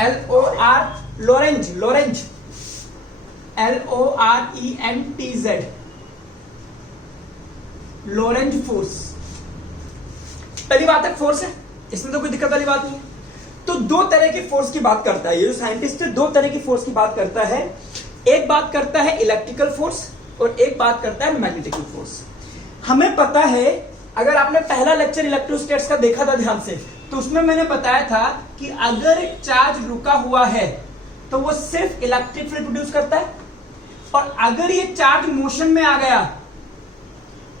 LOR Lorentz, Lorentz, LORENTZ, Lorentz force. पहली बात है फोर्स है, इसमें तो कोई दिक्कत वाली बात नहीं है। तो दो तरह की फोर्स की बात करता है ये जो साइंटिस्ट है, दो तरह की फोर्स की बात करता है। एक बात करता है इलेक्ट्रिकल फोर्स और एक बात करता है मैग्नेटिकल फोर्स। हमें पता है, अगर आपने पहला लेक्चर इलेक्ट्रोस्टैटिक्स का देखा था ध्यान से, तो उसमें मैंने बताया था कि अगर एक चार्ज रुका हुआ है तो वो सिर्फ इलेक्ट्रिक फील्ड प्रोड्यूस करता है, और अगर ये चार्ज मोशन में आ गया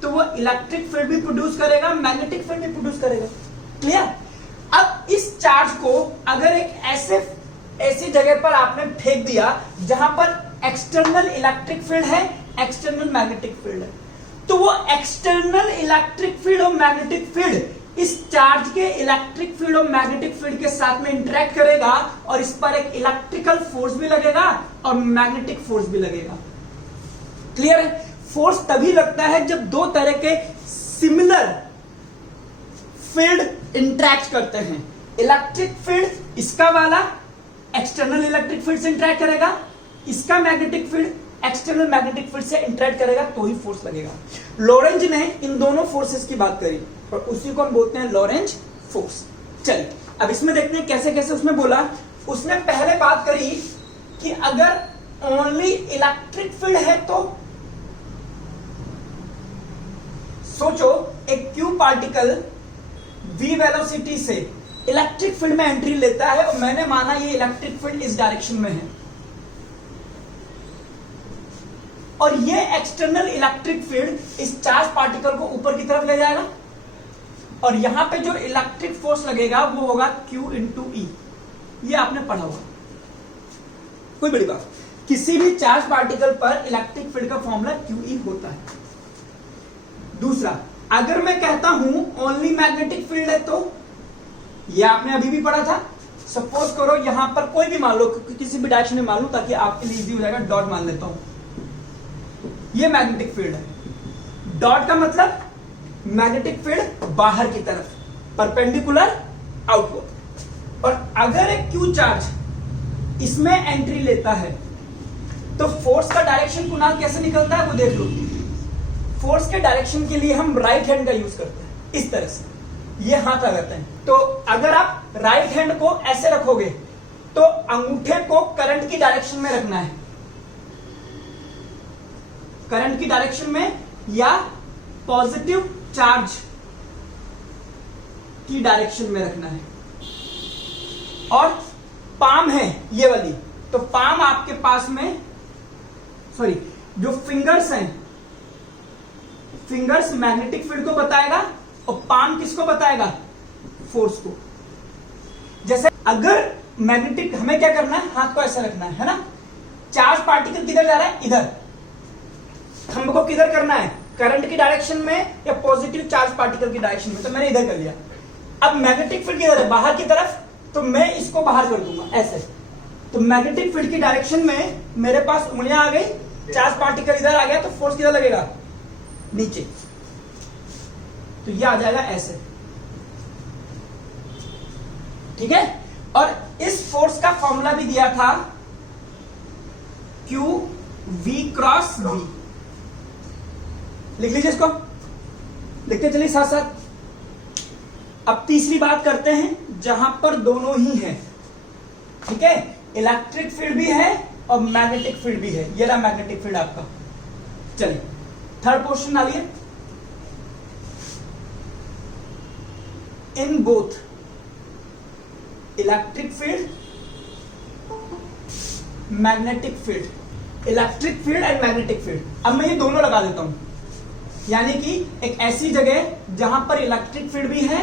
तो वो इलेक्ट्रिक फील्ड भी प्रोड्यूस करेगा, मैग्नेटिक फील्ड भी प्रोड्यूस करेगा। क्लियर? अब इस चार्ज को अगर एक ऐसी जगह पर आपने फेंक दिया जहां पर एक्सटर्नल इलेक्ट्रिक फील्ड है, एक्सटर्नल मैग्नेटिक फील्ड है, तो वो एक्सटर्नल इलेक्ट्रिक फील्ड और मैग्नेटिक फील्ड इस चार्ज के इलेक्ट्रिक फील्ड और मैग्नेटिक फील्ड के साथ में इंटरेक्ट करेगा और इस पर एक इलेक्ट्रिकल फोर्स भी लगेगा और मैग्नेटिक फोर्स भी लगेगा। क्लियर है? फोर्स तभी लगता है जब दो तरह के सिमिलर फील्ड इंटरेक्ट करते हैं। इलेक्ट्रिक फील्ड इसका वाला एक्सटर्नल इलेक्ट्रिक फील्ड से इंटरेक्ट करेगा, इसका magnetic field external magnetic field से इंटरेक्ट करेगा, तो ही फोर्स लगेगा। लोरेंज ने इन दोनों फोर्सेस की बात करी और उसी को हम बोलते हैं लोरेंज फोर्स। चलिए अब इसमें देखते हैं कैसे कैसे उसने बोला। उसने पहले बात करी कि अगर ओनली इलेक्ट्रिक फील्ड है तो सोचो एक क्यू पार्टिकल v वेलोसिटी से इलेक्ट्रिक फील्ड में एंट्री लेता है और मैंने माना ये इलेक्ट्रिक फील्ड इस डायरेक्शन में है और ये एक्सटर्नल इलेक्ट्रिक फील्ड इस चार्ज पार्टिकल को ऊपर की तरफ ले जाएगा और यहां पे जो इलेक्ट्रिक फोर्स लगेगा वो होगा Q इंटू ई। ये आपने पढ़ा होगा, कोई बड़ी बात। किसी भी चार्ज पार्टिकल पर इलेक्ट्रिक फील्ड का फॉर्मूला QE होता है। दूसरा, अगर मैं कहता हूं ओनली मैग्नेटिक फील्ड है तो ये आपने अभी भी पढ़ा था। सपोज करो यहां पर कोई भी मान लो, किसी भी डायरेक्शन में मान लो ताकि आपके लिए इजी हो जाएगा, डॉट मान लेता हूं, ये मैग्नेटिक फील्ड है। डॉट का मतलब मैग्नेटिक फील्ड बाहर की तरफ, परपेंडिकुलर आउटवर्ड। और अगर एक क्यू चार्ज इसमें एंट्री लेता है तो फोर्स का डायरेक्शन कुणाल कैसे निकलता है वो देख लो। फोर्स के डायरेक्शन के लिए हम राइट हैंड का यूज करते हैं, इस तरह से ये हाथ आ जाते हैं। तो अगर आप राइट हैंड को ऐसे रखोगे तो अंगूठे को करंट की डायरेक्शन में रखना है, करंट की डायरेक्शन में या पॉजिटिव चार्ज की डायरेक्शन में रखना है। और पाम है ये वाली, तो पाम आपके पास में, सॉरी, जो फिंगर्स हैं, फिंगर्स मैग्नेटिक फील्ड को बताएगा और पाम किसको बताएगा? फोर्स को। जैसे अगर मैग्नेटिक, हमें क्या करना है, हाथ को ऐसा रखना है ना, चार्ज पार्टिकल किधर जा रहा है? इधर। हमको किधर करना है? करंट की डायरेक्शन में या पॉजिटिव चार्ज पार्टिकल की डायरेक्शन में, तो मैंने इधर कर लिया। अब मैग्नेटिक फील्ड किधर है? बाहर की तरफ, तो मैं इसको बाहर कर दूंगा ऐसे। तो मैग्नेटिक फील्ड की डायरेक्शन में मेरे पास उंगलियां आ गई, चार्ज पार्टिकल इधर आ गया, तो फोर्स किधर लगेगा? नीचे। तो ये आ जाएगा ऐसे, ठीक है। और इस फोर्स का फॉर्मूला भी दिया था Q V क्रॉस V। लिख लीजिए इसको, लिखते चलिए साथ साथ। अब तीसरी बात करते हैं जहां पर दोनों ही हैं, ठीक है, इलेक्ट्रिक फील्ड भी है और मैग्नेटिक फील्ड भी है। ये रहा मैग्नेटिक फील्ड आपका। चलिए थर्ड क्वेश्चन डालिए। In both electric field, magnetic field, electric field and magnetic field. अब मैं ये दोनों लगा देता हूं, यानी कि एक ऐसी जगह जहां पर इलेक्ट्रिक फील्ड भी है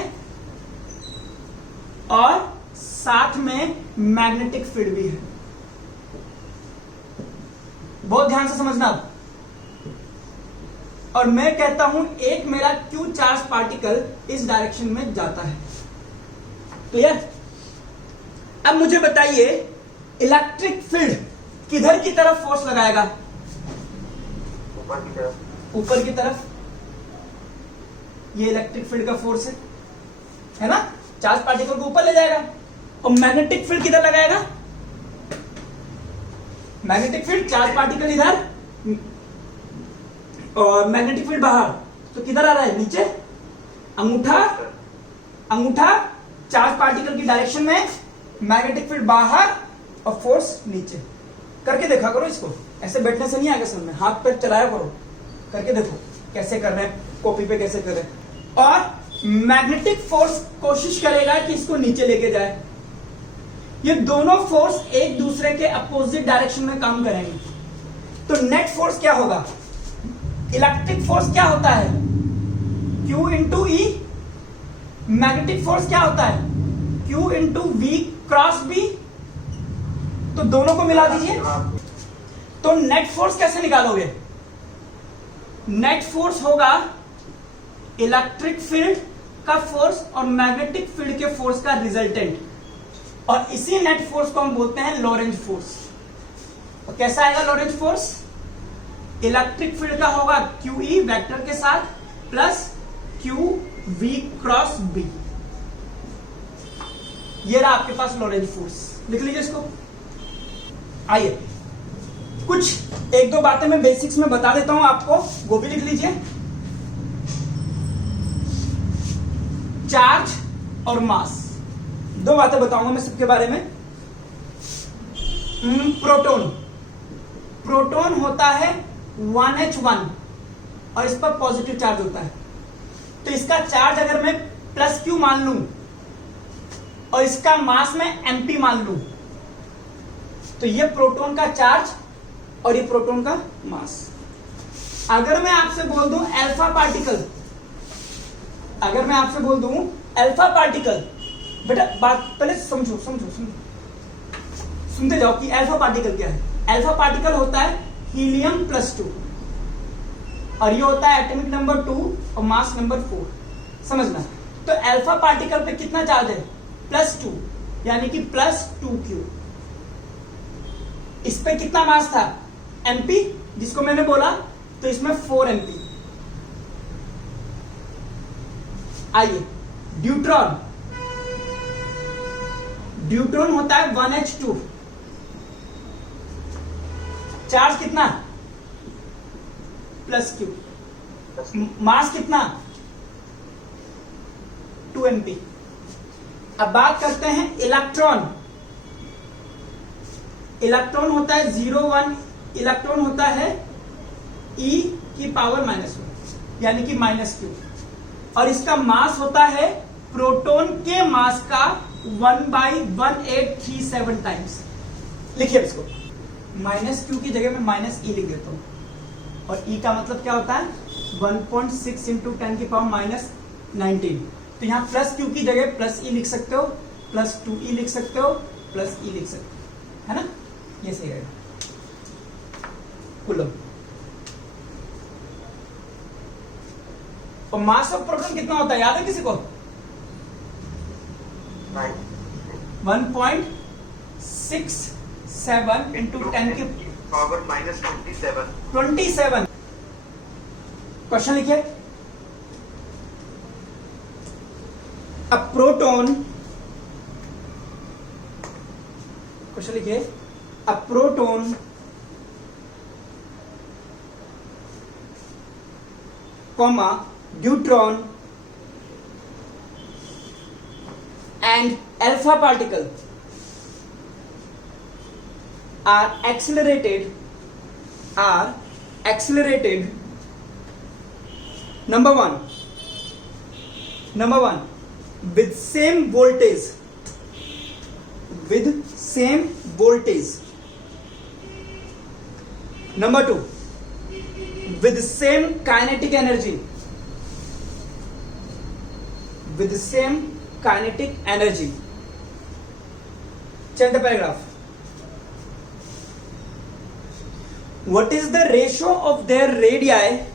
और साथ में मैग्नेटिक फील्ड भी है। बहुत ध्यान से समझना। और मैं कहता हूं एक मेरा क्यू चार्ज पार्टिकल इस डायरेक्शन में जाता है, क्लियर? अब मुझे बताइए इलेक्ट्रिक फील्ड किधर की तरफ फोर्स लगाएगा? ऊपर की तरफ। ऊपर की तरफ। ये इलेक्ट्रिक फील्ड का फोर्स है ना, चार्ज पार्टिकल को ऊपर ले जाएगा। और मैग्नेटिक फील्ड किधर लगाएगा? मैग्नेटिक फील्ड चार्ज पार्टिकल इधर और मैग्नेटिक फील्ड बाहर, तो किधर आ रहा है? नीचे। अंगूठा चार्ज पार्टिकल की डायरेक्शन में, मैग्नेटिक फील्ड बाहर और फोर्स नीचे। करके देखा करो इसको, ऐसे बैठने से नहीं आएगा समझ में, हाथ पैर चलाया करो, करके देखो कैसे कर रहे हैं, कॉपी पे कैसे कर रहे हैं। और मैग्नेटिक फोर्स कोशिश करेगा कि इसको नीचे लेके जाए। ये दोनों फोर्स एक दूसरे के अपोजिट डायरेक्शन में काम करेंगे, तो नेट फोर्स क्या होगा? इलेक्ट्रिक फोर्स क्या होता है? Q into E. Magnetic force क्या होता है? Q into V cross B. तो दोनों को मिला दीजिए, तो नेट फोर्स कैसे निकालोगे? नेट फोर्स होगा इलेक्ट्रिक फील्ड का फोर्स और मैग्नेटिक फील्ड के फोर्स का रिजल्टेंट, और इसी नेट फोर्स को हम बोलते हैं लॉरेंज फोर्स। तो कैसा आएगा लॉरेंज फोर्स? इलेक्ट्रिक फील्ड का होगा QE वेक्टर के साथ प्लस QV क्रॉस B। ये रहा आपके पास लॉरेंज फोर्स, लिख लीजिए इसको। आइए कुछ एक दो बातें मैं बेसिक्स में बता देता हूं आपको, वो भी लिख लीजिए। चार्ज और मास, दो बातें बताऊंगा मैं सबके बारे में। प्रोटॉन होता है 1H1 और इस पर पॉजिटिव चार्ज होता है, तो इसका चार्ज अगर मैं प्लस Q मान लूं और इसका मास में MP मान लूं, तो ये प्रोटॉन का चार्ज और ये प्रोटॉन का मास। अगर मैं आपसे बोल दूं अल्फा पार्टिकल, अगर मैं आपसे बोल दूं अल्फा पार्टिकल, बेटा बात पहले समझो, सुनते जाओ कि अल्फा पार्टिकल क्या है। अल्फा पार्टिकल होता है हीलियम +2 और ये होता है एटॉमिक नंबर 2 और मास नंबर 4। समझना, तो अल्फा पार्टिकल पे कितना चार्ज है? +2, यानी कि +2Q। इस पे कितना मास था? MP, जिसको मैंने बोला, तो इसमें 4 MP। आइए ड्यूट्रॉन होता है 1H2, चार्ज कितना? +Q, मास कितना? 2 MP। अब बात करते हैं इलेक्ट्रॉन। इलेक्ट्रॉन होता है 0, 1, इलेक्ट्रॉन होता है E की पावर -1, यानी कि -Q, और इसका मास होता है प्रोटॉन के मास का 1/1837 टाइम्स। लिखिए इसको, -Q की जगह में -E लिख देता हूं, और E का मतलब क्या होता है? 1.6 इंटू 10⁻19। तो यहां +Q की जगह +E लिख सकते हो, +2E लिख सकते हो, +E लिख सकते हो, है ना? ये सही रहेगा। कूलम। और मास ऑफ प्रोटॉन कितना होता है, याद है किसी को? 1.67 इंटू 10 की पावर -27। 27। क्वेश्चन लिखिए। अ प्रोटॉन, क्वेश्चन लिखिए, a proton comma neutron and alpha particle are accelerated number one with same voltage, number two with same kinetic energy, check the paragraph. What is the ratio of their radii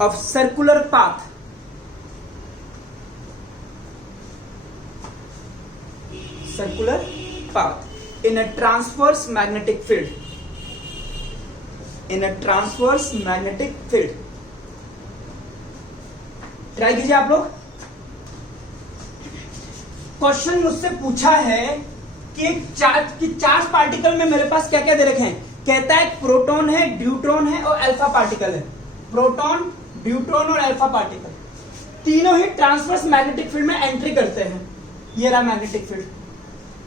of circular path in a transverse magnetic field? Try कीजिए आप लोग। Question मुझसे पूछा है कि एक charge particle में मेरे पास क्या क्या दे रखे हैं। कहता है प्रोटॉन है, ड्यूट्रॉन है और अल्फा पार्टिकल है। प्रोटॉन, ड्यूट्रॉन और अल्फा पार्टिकल तीनों ही ट्रांसवर्स मैग्नेटिक फील्ड में एंट्री करते हैं। ये रहा मैग्नेटिक फील्ड।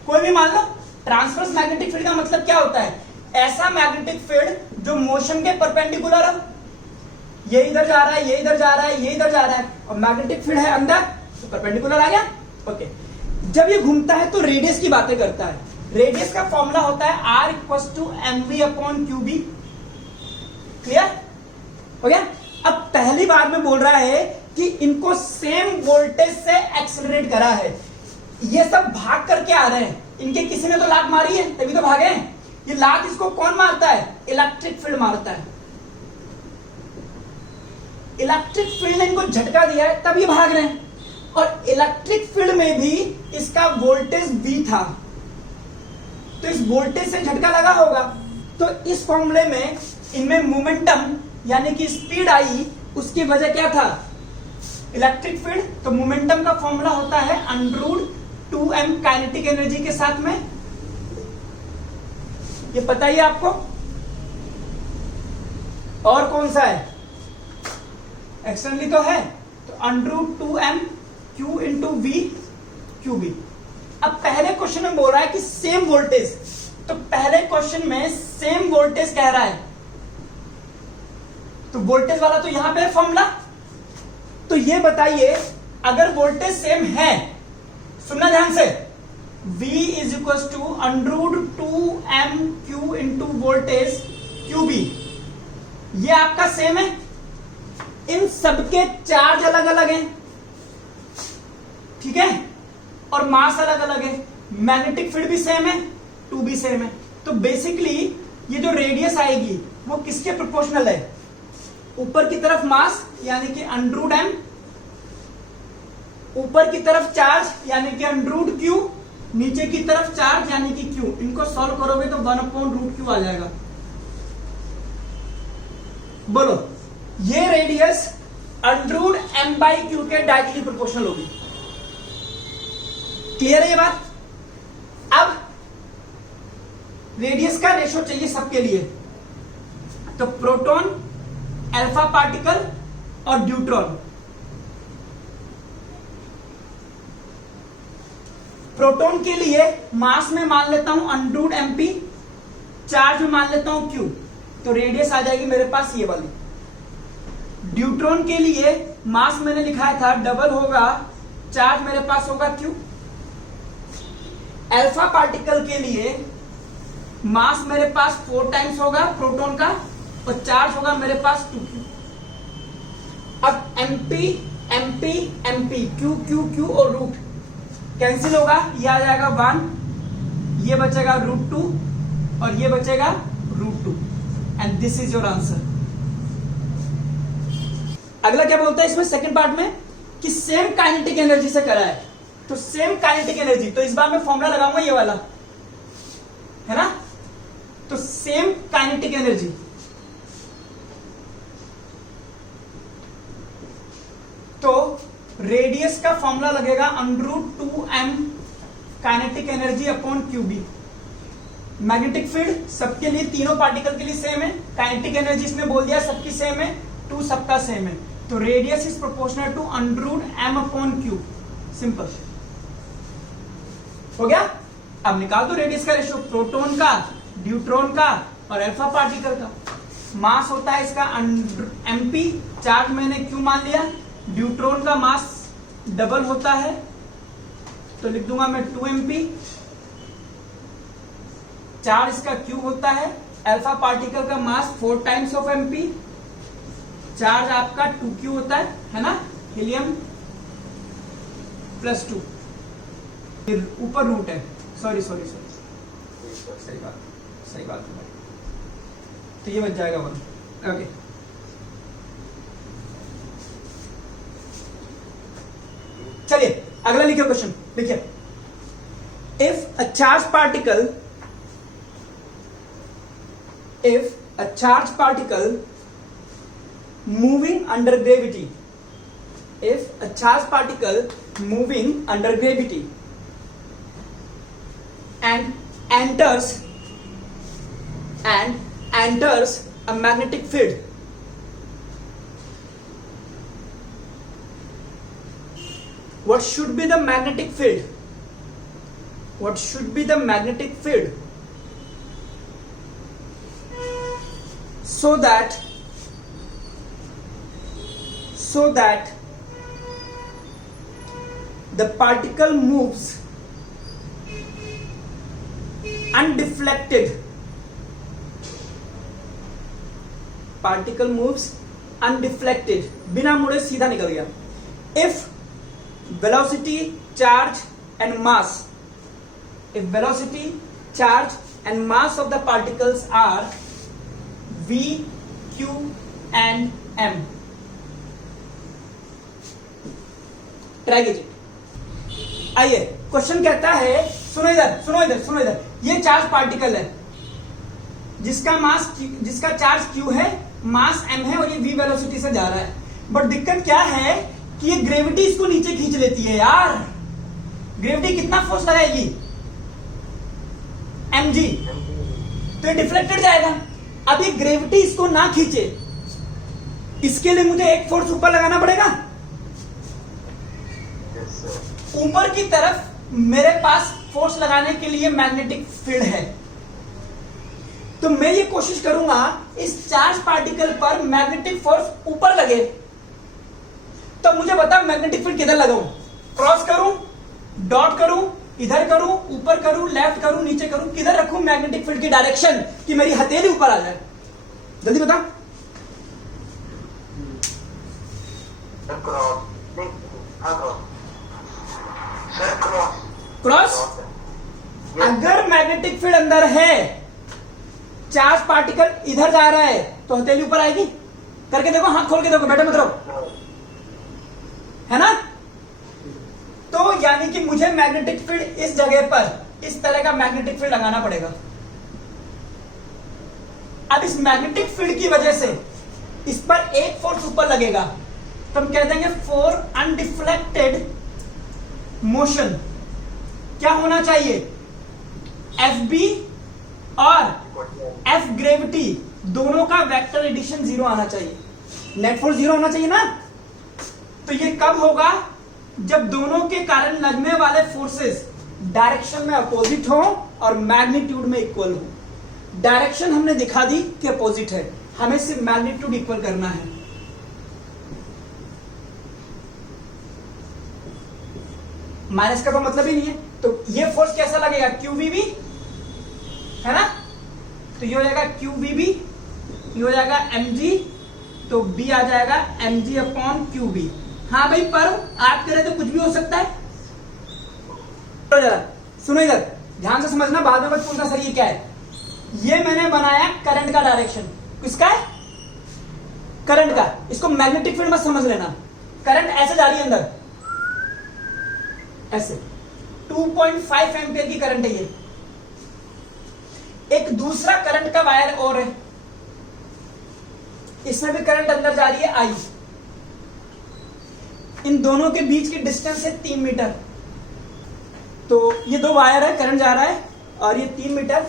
कोई भी मान लो, ट्रांसवर्स मैग्नेटिक फील्ड का मतलब क्या होता है? ऐसा मैग्नेटिक फील्ड जो मोशन के परपेंडिकुलर हो। ये इधर जा रहा है, ये इधर जा रहा है, ये इधर जा रहा है, और मैग्नेटिक फील्ड है अंदर, तो परपेंडिकुलर आ गया। ओके, जब ये घूमता है तो रेडियस की बातें करता है। रेडियस का फॉर्मूला होता है R = mv/qb। क्लियर हो गया? अब पहली बार में बोल रहा है कि इनको सेम वोल्टेज से एक्सेलरेट करा है। ये सब भाग करके आ रहे हैं, इनके किसी ने तो लात मारी है तभी तो भागे हैं। ये लात इसको कौन मारता है? इलेक्ट्रिक फील्ड मारता है। इलेक्ट्रिक फील्ड ने इनको झटका दिया है तब ये भाग रहे हैं। और इलेक्ट्रिक फील्ड में भी इसका वोल्टेज V था, तो इस वोल्टेज से झटका लगा होगा। तो इस फॉर्मूले में इनमें मोमेंटम यानी कि स्पीड आई, उसकी वजह क्या था? Electric field. तो मोमेंटम का फॉर्मूला होता है √2m काइनेटिक एनर्जी के साथ में। ये पता ही आपको। और कौन सा है? एक्सटर्नली तो है, तो √2m q × v qb। अब पहले क्वेश्चन में बोल रहा है कि सेम वोल्टेज, तो पहले क्वेश्चन में सेम वोल्टेज कह रहा है, तो वोल्टेज वाला तो यहां पे फॉर्मूला। तो ये बताइए, अगर वोल्टेज सेम है, सुनना ध्यान से, V = √2m q × voltage qb, ये आपका सेम है। इन सबके चार्ज अलग अलग हैं, ठीक है, और मास अलग अलग है। मैग्नेटिक फील्ड भी सेम है, 2 भी सेम है। तो बेसिकली ये जो रेडियस आएगी वो किसके प्रोपोर्शनल है? ऊपर की तरफ मास यानी कि √m, ऊपर की तरफ चार्ज यानी कि √q, नीचे की तरफ चार्ज यानी कि q। इनको सॉल्व करोगे तो 1/√q आ जाएगा। बोलो, ये रेडियस √m/q के डायरेक्टली प्रोपोर्शनल होगी। क्लियर है ये बात? अब रेडियस का रेशो चाहिए सबके लिए, तो प्रोटॉन, अल्फा पार्टिकल और ड्यूट्रॉन। प्रोटॉन के लिए मास में मान लेता हूं √mp, चार्ज में मान लेता हूं q, तो रेडियस आ जाएगी मेरे पास ये वाली। ड्यूट्रॉन के लिए मास मैंने लिखाया था डबल होगा, चार्ज मेरे पास होगा q। अल्फा पार्टिकल के लिए मास मेरे पास 4 टाइम्स होगा प्रोटॉन का, और चार्ज होगा मेरे पास 2q। अब mp mp mp q q q और रूट कैंसिल होगा, ये आ जाएगा 1, ये बचेगा √2 और ये बचेगा √2, and this is your answer. अगला क्या बोलता है इसमें सेकंड पार्ट में कि सेम काइनेटिक एनर्जी से करा है, तो सेम काइनेटिक एनर्जी, तो इस बार मैं फॉर्मूला लगाऊंगा ये वाला, है ना? तो सेम काइनेटिक एनर्जी, तो रेडियस का फॉर्मूला लगेगा √2m kinetic energy upon qb। Magnetic field सबके लिए, तीनों पार्टिकल के लिए सेम है। काइनेटिक एनर्जी इसने बोल दिया सबकी सेम है, 2 सबका सेम है, तो radius is proportional to √m upon q। सिंपल हो गया। अब निकाल दो रेडियस का रेशियो, प्रोटॉन का, ड्यूट्रॉन का और अल्फा पार्टिकल का। मास होता है इसका mp, चार्ज मैंने q मान लिया। ड्यूट्रॉन का मास डबल होता है, तो लिख दूंगा मैं 2mp, चार्ज इसका q होता है। अल्फा पार्टिकल का मास 4 टाइम्स ऑफ mp, चार्ज आपका 2q होता है ना, हीलियम +2, फिर ऊपर रूट है, सॉरी सही बात है, तो ये बच जाएगा 1। ओके, चलिए अगला लिखिए क्वेश्चन, देखिए, if a charge particle moving under gravity, if a charged particle moving under gravity and enters a magnetic field, what should be the magnetic field? What should be the magnetic field so that the particle moves undeflected? Particle moves undeflected, बिना मुड़े सीधा निकल गया. If velocity, charge and mass, if velocity, charge and mass of the particles are v, q and m. Try कीजिए. आइए, question कहता है, सुनो इधर, ये चार्ज पार्टिकल है जिसका चार्ज q है, मास m है और ये v वेलोसिटी से जा रहा है. बट दिक्कत क्या है कि ये ग्रेविटी इसको नीचे खींच लेती है यार. ग्रेविटी कितना फोर्स लगाएगी? mg. तो ये डिफ्लेक्टेड जाएगा. अब ये ग्रेविटी इसको ना खींचे, इसके लिए मुझे एक फोर्स ऊपर लगाना पड़ेगा. ऊपर की तरफ मेरे पास फोर्स लगाने के लिए मैग्नेटिक फील्ड है. तो मैं ये कोशिश करूंगा इस चार्ज पार्टिकल पर मैग्नेटिक फोर्स ऊपर लगे. तो मुझे बता मैग्नेटिक फील्ड किधर लगाऊं? क्रॉस करूं, डॉट करूं, इधर करूं, ऊपर करूं, लेफ्ट करूं, नीचे करूं, किधर रखूं मैग्नेटिक फील्ड की डायरेक्शन कि मेरी हथेली ऊपर आ जाए? जल्दी बता. क्रॉस. अगर मैग्नेटिक फील्ड अंदर है, चार्ज पार्टिकल इधर जा रहा है, तो हथेली ऊपर आएगी. करके देखो, हाथ खोल के देखो, बैठे मत रहो, है ना? तो यानी कि मुझे मैग्नेटिक फील्ड इस जगह पर इस तरह का मैग्नेटिक फील्ड लगाना पड़ेगा. अब इस मैग्नेटिक फील्ड की वजह से इस पर एक फोर्स ऊपर लगेगा, तो हम कह देंगे फॉर अनडिफ्लेक्टेड मोशन क्या होना चाहिए? Fb और F ग्रेविटी दोनों का वेक्टर एडिशन 0 आना चाहिए. नेट फोर्स 0 होना चाहिए ना. तो ये कब होगा? जब दोनों के कारण लगने वाले फोर्सेस डायरेक्शन में अपोजिट हो और मैग्नीट्यूड में इक्वल हो. डायरेक्शन हमने दिखा दी कि अपोजिट है, हमें सिर्फ मैग्नीट्यूड इक्वल करना है. माइनस का तो मतलब ही नहीं है. तो ये फोर्स कैसा लगेगा? QVB, है ना? तो ये हो जाएगा QVB, ये हो जाएगा mg, तो B आ जाएगा mg अपॉन QB. हाँ भाई, पर आप करें तो कुछ भी हो सकता है. तो जरा सुनो, इधर ध्यान से समझना, बाद में मत पूछना सर ये क्या है. ये मैंने बनाया करंट का डायरेक्शन. किसका है? करंट का. इसको मैग्नेटिक फील्ड मत समझ लेना. करंट ऐसे जा रही है अंदर, ऐसे 2.5 एम्पियर की करंट है ये. एक दूसरा करंट का वायर और है, इसमें भी करंट अंदर जा रही है I. इन दोनों के बीच की डिस्टेंस है 3 मीटर. तो ये दो वायर है, करंट जा रहा है और ये 3 मीटर.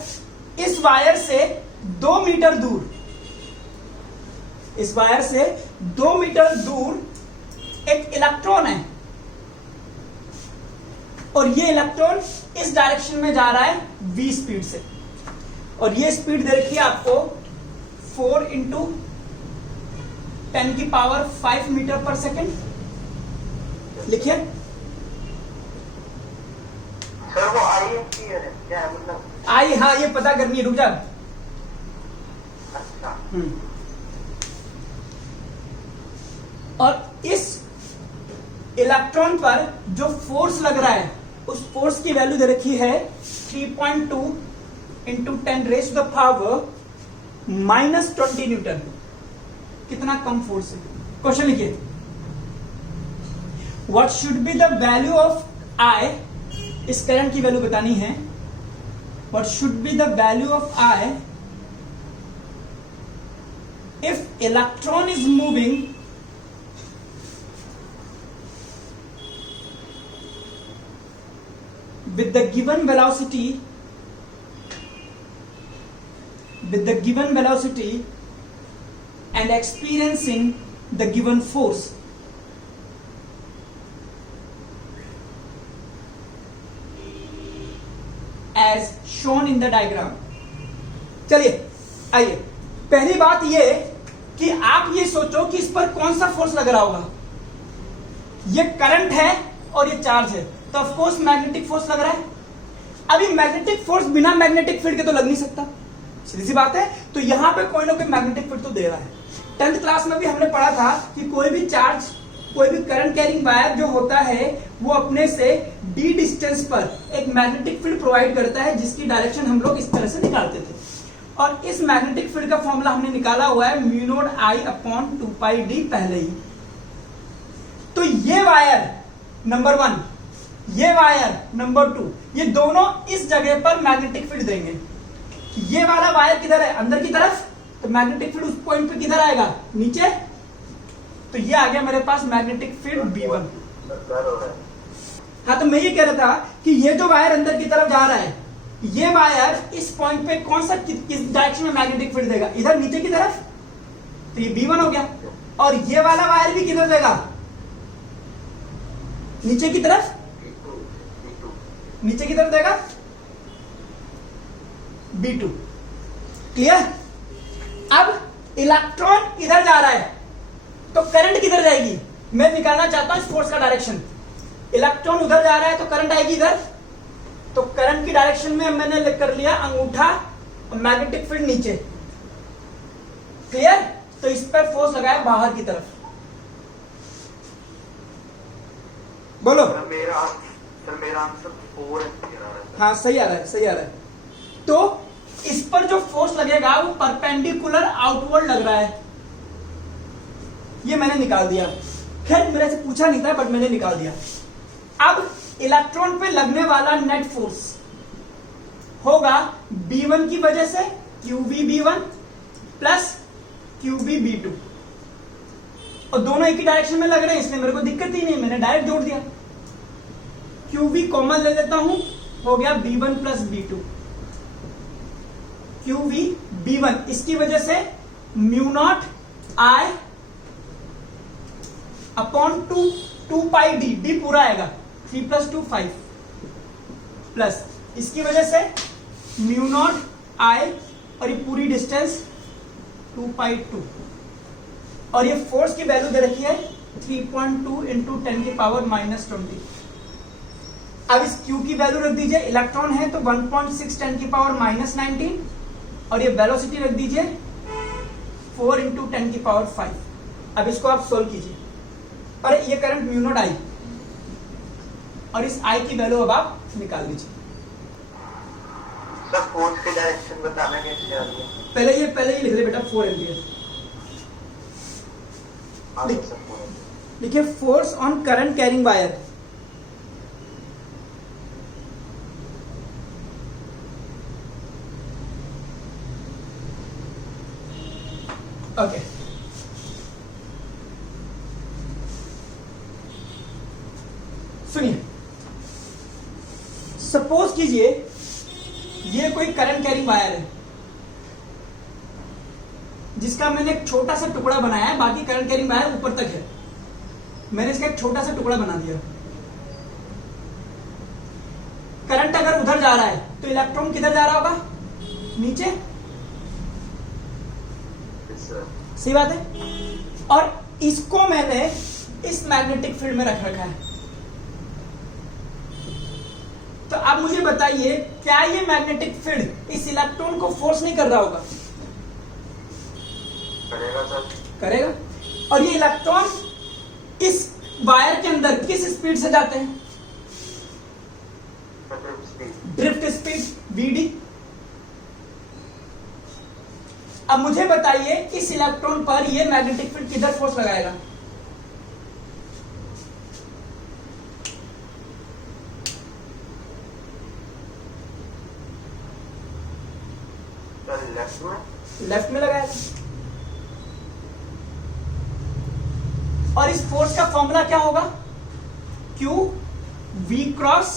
इस वायर से 2 मीटर दूर, इस वायर से 2 मीटर दूर एक इलेक्ट्रॉन है और ये इलेक्ट्रॉन इस डायरेक्शन में जा रहा है v स्पीड से. और ये स्पीड दे रखी है आपको 4 इंटू 10⁵ मीटर पर सेकेंड. लिखिए. सर वो आई क्या है मतलब? आई, हाँ ये पता करनी है, रुक जा. अच्छा. और इस इलेक्ट्रॉन पर जो फोर्स लग रहा है, उस फोर्स की वैल्यू दे रखी है 3.2 इंटू 10⁻⁻⁻20 न्यूटन. कितना कम फोर्स है. क्वेश्चन लिखिए. What should be the value of I, इस करंट की वैल्यू बतानी है. What should be the value of I if electron is moving with the given velocity and experiencing the given force, as shown in the diagram. चलिए आइए, पहली बात ये कि आप ये सोचो कि इस पर कौन सा फोर्स लग रहा होगा। ये करंट है और ये चार्ज है, तो ऑफ कोर्स मैग्नेटिक फोर्स लग रहा है। अभी मैग्नेटिक फोर्स बिना मैग्नेटिक फील्ड के तो लग नहीं सकता, सीधी सी बात है। तो यहां पे कोई ना कोई मैग्नेटिक फील्ड तो दे रहा है। 10th क्लास में भी हमने पढ़ा था कि कोई भी चार्ज, कोई भी करंट कैरिंग वायर जो होता है वो अपने से d डिस्टेंस पर एक मैग्नेटिक फील्ड प्रोवाइड करता है, जिसकी डायरेक्शन हम लोग इस तरह से निकालते थे। और इस मैग्नेटिक फील्ड का फॉर्मूला हमने निकाला हुआ है mu not I upon 2πd पहले ही। तो ये वायर नंबर 1, ये वायर नंबर 2, ये दोनों इस जगह पर मैग्नेटिक फील्ड देंगे। ये वाला वायर किधर है? अंदर की तरफ, तो मैग्नेटिक फील्ड उस पॉइंट पे किधर आएगा? नीचे। तो ये आ गया मेरे पास मैग्नेटिक फील्ड B1। हाँ, तो मैं ये कह रहा था कि ये जो वायर अंदर की तरफ जा रहा है, ये वायर इस पॉइंट पे कौन सा, किस डायरेक्शन में मैग्नेटिक फील्ड देगा? इधर नीचे की तरफ, तो ये B1 हो गया। और ये वाला वायर भी किधर देगा? नीचे की तरफ, नीचे की तरफ देगा B2। क्लियर? अब इलेक्ट्रॉन इधर जा रहा है, तो करंट किधर जाएगी? मैं निकालना चाहता हूं इस फोर्स का डायरेक्शन। इलेक्ट्रॉन उधर जा रहा है तो करंट आएगी इधर, तो करंट की डायरेक्शन में मैंने कर लिया अंगूठा, मैग्नेटिक फील्ड नीचे। क्लियर? तो इस पर फोर्स लगाया बाहर की तरफ। बोलो। मेरा आंसर 4 एम्पियर आ रहा है। हाँ, सही आ रहा है, सही आ रहा है। तो इस पर जो फोर्स लगेगा वो परपेंडिकुलर आउटवर्ड लग रहा है, ये मैंने निकाल दिया। खैर मेरे से पूछा नहीं था, बट मैंने निकाल दिया। अब इलेक्ट्रॉन पे लगने वाला नेट फोर्स होगा B1 की वजह से QV_B1 प्लस QV_B2, और दोनों एक ही डायरेक्शन में लग रहे हैं, इसलिए मेरे को दिक्कत ही नहीं, मैंने डायरेक्ट जोड़ दिया। QV कॉमन ले लेता हूं, हो गया B1 प्लस B2। QV_B1 इसकी वजह से mu naught I upon 2πd, d पूरा आएगा, 3 + 2 5, प्लस इसकी वजह से म्यू नॉट I, और ये पूरी डिस्टेंस 2π2, और ये फोर्स की वैल्यू दे रखी है 3.2 × 10⁻⁻20। अब इस Q की वैल्यू रख दीजिए, इलेक्ट्रॉन है तो 1.6 10⁻⁻19, और ये वेलोसिटी रख दीजिए 4 × 10⁵। अब इसको आप सोल्व कीजिए, और ये करंट म्यू नॉट I, और इस I की वैल्यू अब आप निकाल लीजिए। सर फोर्स की डायरेक्शन बताना कैसे आ रही है? पहले ये लिख ले बेटा, 4 एम्पियर लिखिए। Force on current carrying wire, okay. सुनिए, सपोज कीजिए ये कोई करंट कैरिंग वायर है, जिसका मैंने एक छोटा सा टुकड़ा बनाया है, बाकी करंट कैरिंग वायर ऊपर तक है, मैंने इसका एक छोटा सा टुकड़ा बना दिया। करंट अगर उधर जा रहा है तो इलेक्ट्रॉन किधर जा रहा होगा? नीचे। सही बात है। और इसको मैंने इस मैग्नेटिक फील्ड में रख रखा है। तो अब मुझे बताइए, क्या ये मैग्नेटिक फील्ड इस इलेक्ट्रॉन को फोर्स नहीं कर रहा होगा? करेगा सर, करेगा। और ये इलेक्ट्रॉन इस वायर के अंदर किस स्पीड से जाते हैं? Drift speed Vd। अब मुझे बताइए, इस इलेक्ट्रॉन पर ये मैग्नेटिक फील्ड किधर फोर्स लगाएगा? लेफ्ट में लगाएगा। और इस फोर्स का फॉर्मूला क्या होगा? Q V cross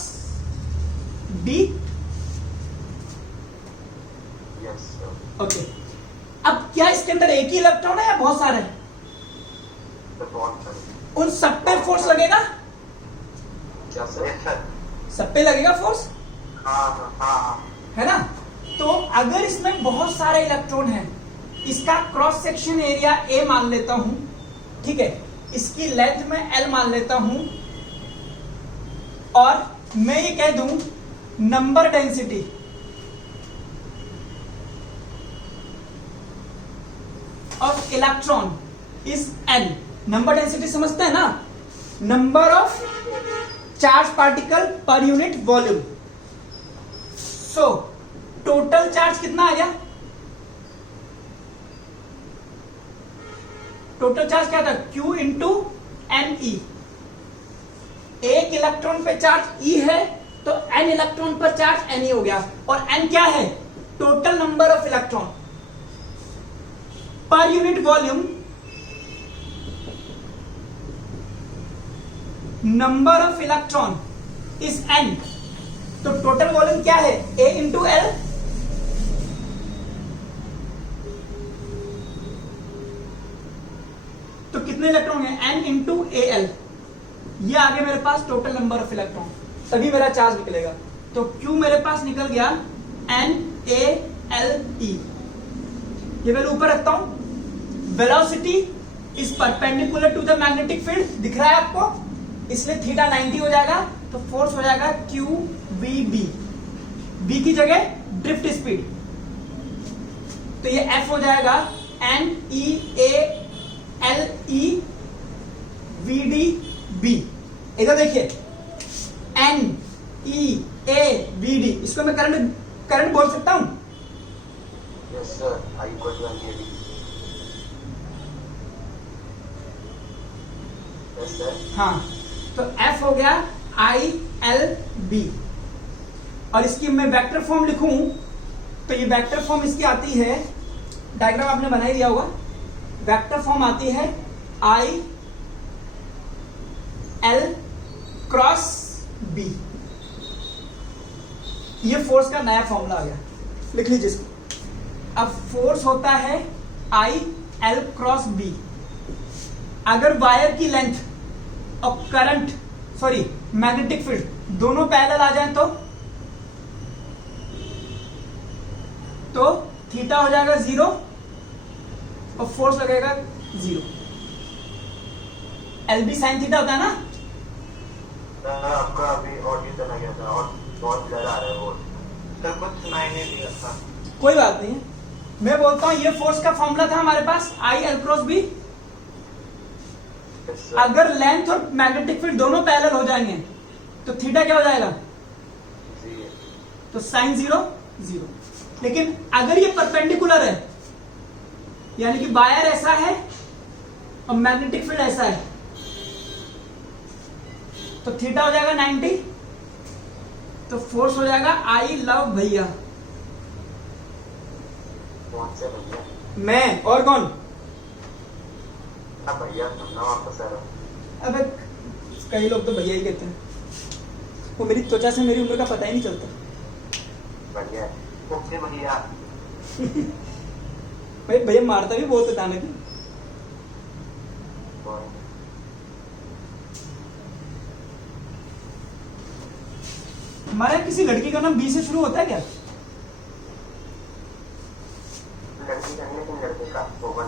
D. Yes sir. Okay, अब क्या इसके अंदर एक ही इलेक्ट्रॉन है या बहुत सारे हैं? सर बहुत सारे। उन सब पे फोर्स लगेगा? क्या सर? Yes sir. सब पे लगेगा फोर्स, हाँ हाँ हाँ। है ना? तो अगर इसमें बहुत सारे इलेक्ट्रॉन हैं, इसका क्रॉस सेक्शन एरिया ए मान लेता हूं, ठीक है, इसकी लेंथ में एल मान लेता हूं, और मैं ये कह दूं number density of electron is N. Number density समझते हैं ना? Number of charge particle per unit volume. So total charge कितना आ गया? टोटल चार्ज क्या था? Q into N E. एक इलेक्ट्रॉन पे चार्ज E है तो n इलेक्ट्रॉन पर चार्ज Ne हो गया, और n क्या है? Total number of electron per unit volume. Number of electron is n, तो टोटल वॉल्यूम क्या है? A into L. तो कितने इलेक्ट्रॉन है? n into A L. ये आ गया मेरे पास टोटल नंबर ऑफ इलेक्ट्रॉन, तभी मेरा चार्ज निकलेगा। तो Q मेरे पास निकल गया NaLe। ये वैल्यू ऊपर रखता हूं। Velocity is perpendicular to the magnetic field, दिख रहा है आपको, इसलिए थीटा 90 हो जाएगा। तो फोर्स हो जाएगा QVB। B की जगह ड्रिफ्ट स्पीड, तो ये F हो जाएगा NeALeVDB। इधर देखिए NeAVD, इसको मैं करंट बोल सकता हूं? Yes sir. I equal to NeAD। Yes sir. हाँ, तो F हो गया ILB, और इसकी मैं वेक्टर फॉर्म लिखूं तो ये वेक्टर फॉर्म इसकी आती है, डायग्राम आपने बना ही दिया होगा। वेक्टर फॉर्म आती है IL क्रॉस B। ये फोर्स का नया फॉर्मूला आ गया, लिख लीजिए इसको। अब फोर्स होता है IL क्रॉस B। अगर वायर की लेंथ और करंट, सॉरी मैग्नेटिक फील्ड दोनों पैरेलल आ जाएं तो थीटा हो जाएगा 0 और फोर्स लगेगा 0। LB साइन थीटा होता है ना? सर आपका अभी ऑडियो चला गया था और बहुत ज्यादा आ रहा है वो। सर कुछ सुनाई नहीं दिया था। कोई बात नहीं है, मैं बोलता हूं ये फोर्स का फॉर्मूला था हमारे पास IL cross B। Yes sir. अगर लेंथ और मैग्नेटिक फील्ड दोनों पैरेलल हो जाएंगे तो थीटा क्या हो जाएगा? जी। तो साइन 0 0। लेकिन अगर ये परपेंडिकुलर है, यानी कि वायर ऐसा है और मैग्नेटिक फील्ड ऐसा है, तो थीटा हो जाएगा 90। तो फोर्स हो जाएगा आई लव भैया। कौन से भैया? मैं और कौन? हाँ भैया सुनना आपका सर। अबे कई लोग तो भैया ही कहते हैं, वो मेरी त्वचा से मेरी उम्र का पता ही नहीं चलता। बढ़िया है। ओके भैया। भाई भैया मारता भी बहुत है ताने की। हमारे यहाँ किसी लड़की का नाम बी से शुरू होता है क्या? लड़की का नहीं लेकिन लड़के का भुवन।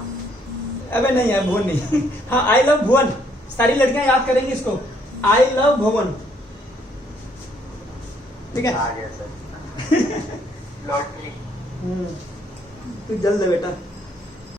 अबे नहीं यार, भुवन नहीं। हाँ, आई लव भुवन। सारी लड़कियां याद करेंगी इसको, आई लव भुवन। ठीक है? आ गया सर। लॉटरी। तू जल्द है बेटा।